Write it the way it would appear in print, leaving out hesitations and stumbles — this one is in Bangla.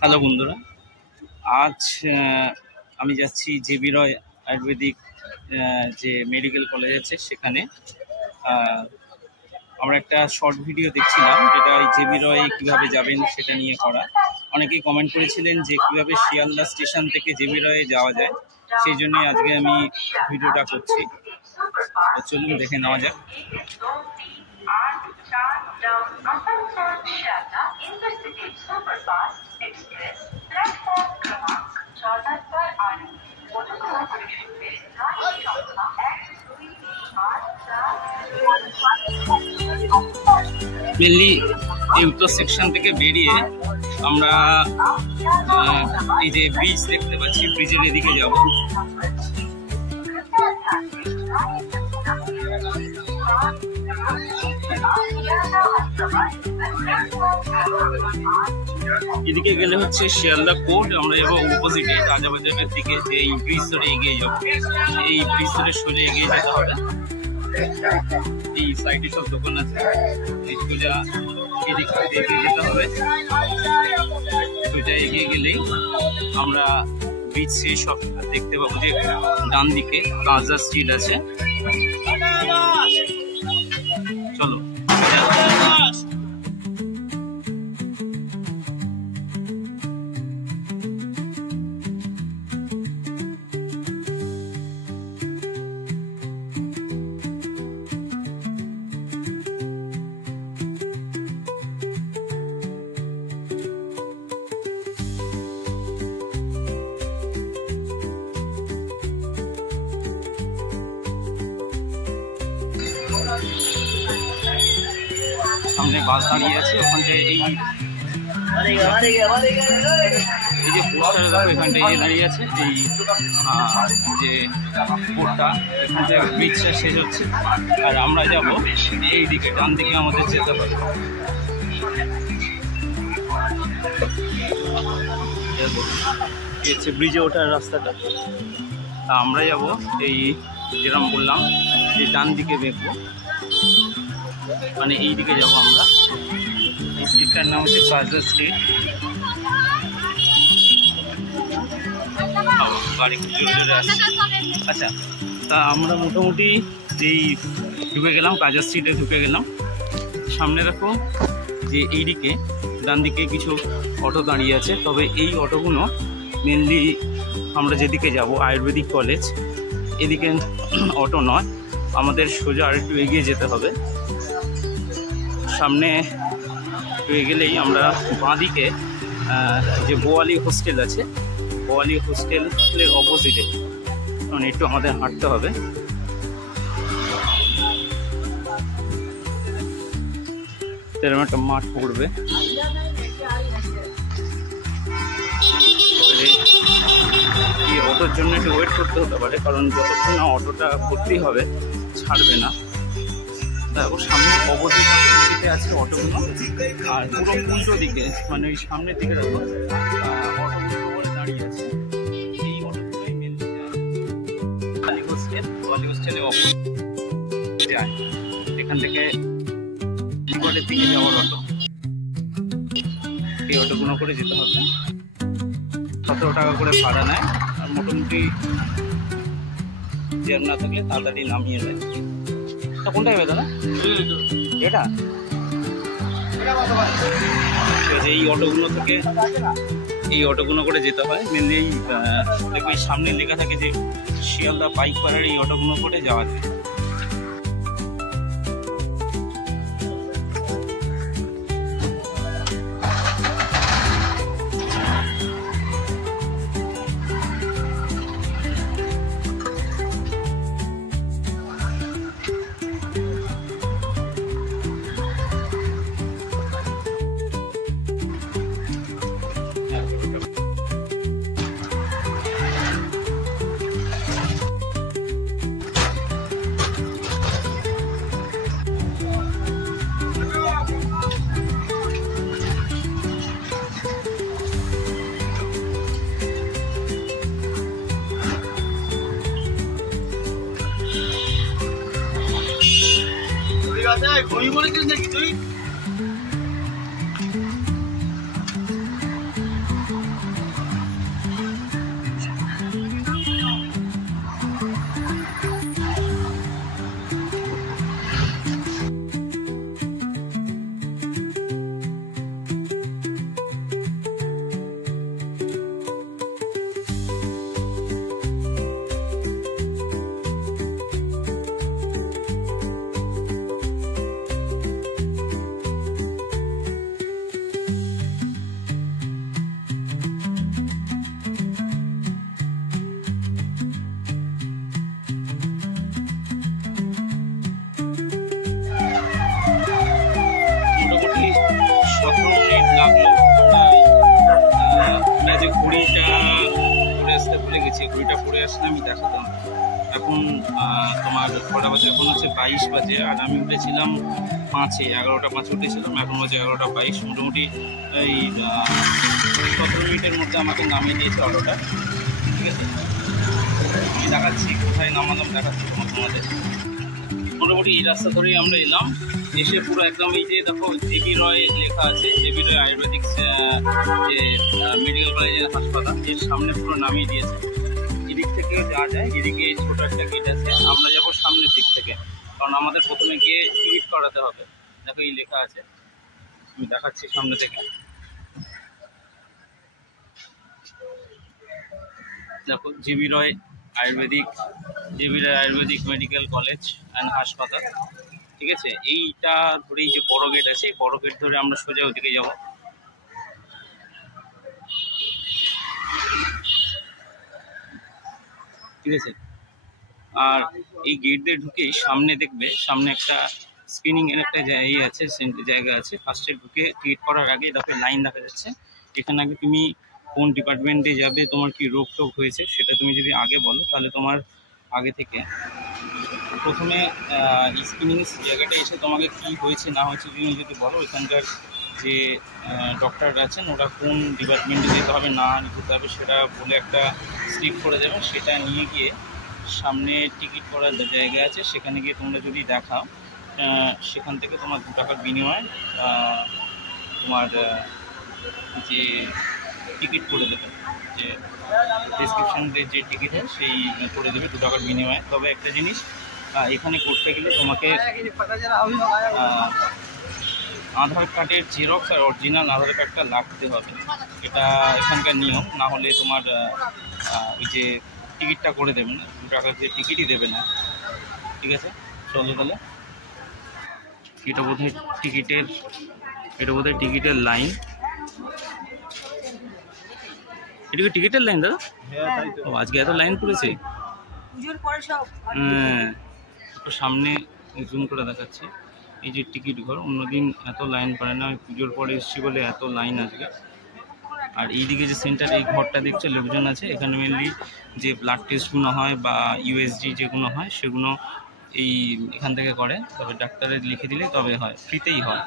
হ্যালো বন্ধুরা, আজ আমি যাচ্ছি জেবি রয় আয়ুর্বেদিক যে মেডিকেল কলেজ আছে সেখানে। আমরা একটা শর্ট ভিডিও দেখছিলাম যেটা এই জেবি রয় কীভাবে যাবেন সেটা নিয়ে করা। অনেকেই কমেন্ট করেছিলেন যে কীভাবে শিয়ালদা স্টেশন থেকে জেবি রয়ে যাওয়া যায়, সেই জন্যই আজকে আমি ভিডিওটা করছি। চলুন দেখে নেওয়া যাক। মেনলি এই উত্তর সেকশন থেকে বেরিয়ে আমরা এই যে ব্রিজ দেখতে পাচ্ছি, ব্রিজের এদিকে যাব। এদিকে গেলে হচ্ছে শিয়ালদা কোর্ট, আমরা যাবো অপোজিটে রাজাবাজারের দিকে, যে এই ব্রিজ ধরে এগিয়ে যাবো। এই ব্রিজ ধরে সোজা এগিয়ে যেতে হবে। এই সাইডে সব দোকান আছে, এই সোজা এদিক থেকে এগিয়ে যেতে হবে। সোজা এগিয়ে গেলেই আমরা ব্রিজ শেষ সব দেখতে পাবো যে ডান দিকে কাঁচা স্ট্রিট আছে। চলো সামনে বাস দাঁড়িয়ে আছে, ওখানটায় এই যে পোস্টার এখানটায় দাঁড়িয়ে আছে, এই যে বোর্ডটা এখানটায় ব্রিজটা শেষ হচ্ছে। আর আমরা যাবো এই দিকে, ডান দিকে আমাদের যেতে হবে। হচ্ছে ব্রিজে ওঠার রাস্তাটা। আমরা যাব এই যেরকম বললাম এই ডান দিকে বেঁকবো, মানে এই দিকে যাবো আমরা। এই স্ট্রিটটার নাম হচ্ছে কাজা স্ট্রিট। গাড়ি খুব জোরে জোরে আসছে। আচ্ছা, তা আমরা মোটামুটি এই ঢুকে গেলাম, কাজা স্ট্রিটে ঢুকে গেলাম। সামনে দেখো যে এইদিকে ডান দিকে কিছু অটো দাঁড়িয়ে আছে, তবে এই অটোগুলো মেনলি আমরা যেদিকে যাব আয়ুর্বেদিক কলেজ, এদিকে অটো নয়, আমাদের সোজা আর একটু এগিয়ে যেতে হবে। সামনে হয়ে গেলেই আমরা বাঁদিকে যে বোয়ালি হোস্টেল আছে, বোয়ালি হোস্টেলের অপোজিটে মানে একটু আমাদের হাঁটতে হবে। এরকম একটা মাঠ পড়বে, অটোর জন্য একটু ওয়েট করতে হতে পারে, কারণ যতক্ষণ না অটোটা ভর্তি হবে ছাড়বে না। দেখো সামনে অপোজিট দিকে আছে অটোগুলো, আর পুরো উল্টো দিকে মানে ওই সামনের দিকে দেখো অটোগুলো করে দাঁড়িয়ে আছে। এই অটোগুলোই মেনলি বোয়ালি হোস্টেলে যায়। এখান থেকে লিগটের দিকে যাওয়ার অটো, এই অটোগুলো করে যেতে হবে। 17 টাকা করে ভাড়া নেয়, আর মোটামুটি জ্যাম না থাকলে তাড়াতাড়ি নামিয়ে দেয়। কোনটা হবে দাদা? এটা এই অটোগুলো থেকে এই অটোগুলো করে যেতে হয়। মেনলি এই দেখো সামনে লেখা থাকে যে শিয়ালদা বাইক পাড়ার, এই অটোগুলো করে যাওয়া যায়। ঘড়ি বলেছিস নাকি তুই? যে ঘড়িটা পরে আসলে আমি দেখাতাম। এখন তোমার কটা বাজে, এখন হচ্ছে 22 বাজে, আর আমি উঠেছিলাম 5-এ, 11টা 5 উঠেছিলাম, এখন বাজে 11টা 22। মোটামুটি এই 17 মিনিটের মধ্যে আমাকে নামিয়ে দিয়েছে অটোটা। ঠিক আছে, আমি দেখাচ্ছি কোথায় নামালাম, দেখাচ্ছি তোমাদের। মোটামুটি এই রাস্তা ধরেই আমরা এলাম, এসে পুরো একদম এই যে দেখো জেবি রয় লেখা আছে, জেবি রয় আয়ুর্বেদিক যে মেডিকেল কলেজের হাসপাতাল, এর সামনে পুরো নামিয়ে দিয়েছে। এদিক থেকেও যাওয়া যায়, এদিকে ছোটো একটা গেট আছে, আমরা যাবো সামনের দিক থেকে, কারণ আমাদের প্রথমে গিয়ে টিকিট করাতে হবে। দেখো এই লেখা আছে, আমি দেখাচ্ছি সামনে থেকে। দেখো JB Roy Ayurvedic medical college and হাসপাতাল। ঠিক আছে, এইটা ধরে এই যে বড় গেট আছে, বড় গেট ধরে আমরা সোজা ওদিকে যাব। ঠিক আছে, আর এই গেট দিয়ে ঢুকেই সামনে দেখবে, সামনে একটা স্ক্রিনিং এর একটা আছে, জায়গা আছে। ফার্স্টে ঢুকে টিকিট করার আগে দেখো লাইন দেখা যাচ্ছে। এখানে আগে তুমি কোন ডিপার্টমেন্টে যাবে, তোমার কি রোগ টোগ হয়েছে সেটা তুমি যদি আগে বলো, তাহলে তোমার আগে থেকে প্রথমে স্ক্রিনিং জায়গাটা এসে তোমাকে কি হয়েছে না হয়েছে তুমি যদি বলো, এখানকার যে ডক্টর আছেন ওরা কোন ডিপার্টমেন্টে যেতে হবে না যেতে হবে সেটা বলে একটা স্লিপ করে দেবেন। সেটা নিয়ে গিয়ে সামনে টিকিট করার জায়গা আছে, সেখানে গিয়ে তোমরা যদি দেখাও, সেখান থেকে তোমার 2 টাকার বিনিময়ে তোমার যে টিকিট করে দেবে, যে প্রেসক্রিপশনের যে টিকিট হয় সেই করে দেবে 2 টাকার বিনিময়ে। তবে একটা জিনিস এখানে করতে গেলে তোমাকে আধার কার্ডের জেরক্স আর অরিজিনাল আধার কার্ডটা লাগতে হবে, এটা এখানকার নিয়ম। না হলে তোমার ওই যে টিকিটটা করে দেবে না, 2 টাকার যে টিকিটই দেবে না। ঠিক আছে, চলো তাহলে। এটা বোধহয় টিকিটের লাইন, এটা কি টিকিটের লাইন দাদা? ও, আজকে এত লাইন পড়েছে। হ্যাঁ, একটু সামনে জুম করে দেখাচ্ছি, এই যে টিকিট ঘর। অন্যদিন এত লাইন পড়ে না, পুজোর পরে এসেছি বলে এত লাইন আজকে। আর এইদিকে যে সেন্টার, এই ঘরটা দেখছে লোকজন আছে, এখানে মেনলি যে ব্লাড টেস্টগুলো হয় বা ইউএসজি যেগুলো হয় সেগুলো এখান থেকে করে। তবে ডাক্তারের লিখে দিলে তবে হয়, ফ্রিতেই হয়।